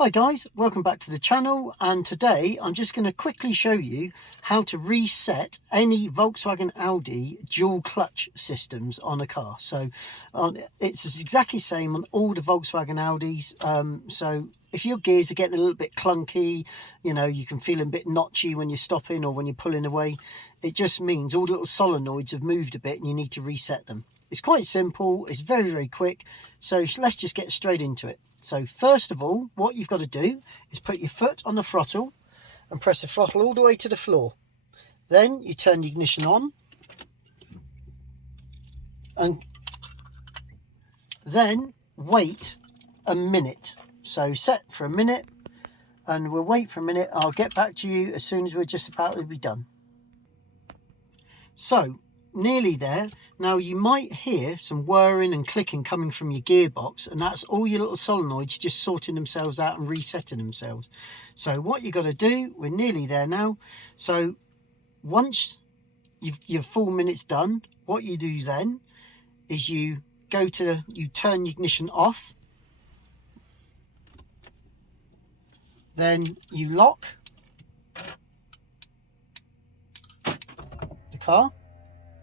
Hi guys, welcome back to the channel, and today I'm just going to quickly show you how to reset any Volkswagen Audi dual clutch systems on a car. So it's exactly the same on all the Volkswagen Audis. So if your gears are getting a little bit clunky, you know, you can feel a bit notchy when you're stopping or when you're pulling away, it just means all the little solenoids have moved a bit and you need to reset them. It's quite simple, it's very quick, so let's just get straight into it. So first of all, what you've got to do is put your foot on the throttle and press the throttle all the way to the floor. Then you turn the ignition on and then wait a minute. So set for a minute and we'll wait for a minute. I'll get back to you as soon as we're just about to be done. So nearly there. Now you might hear some whirring and clicking coming from your gearbox, and that's all your little solenoids just sorting themselves out and resetting themselves. So what you got to do, we're nearly there now. So once your full minute's done, what you do then is you turn the ignition off, then you lock the car.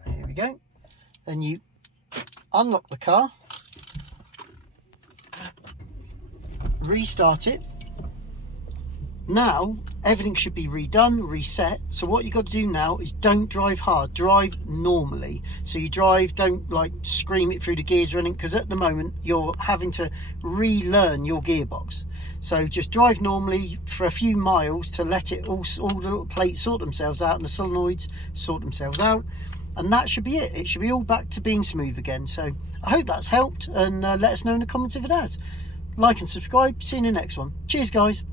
Here we go. Then you unlock the car, restart it. Now everything should be redone, reset. So what you got to do now is don't drive hard, drive normally. So you drive, don't like scream it through the gears or anything, because at the moment you're having to relearn your gearbox. So just drive normally for a few miles to let it all the little plates sort themselves out and the solenoids sort themselves out. And that should be it. It should be all back to being smooth again. So I hope that's helped, and let us know in the comments if it has. Like and subscribe. See you in the next one. Cheers guys.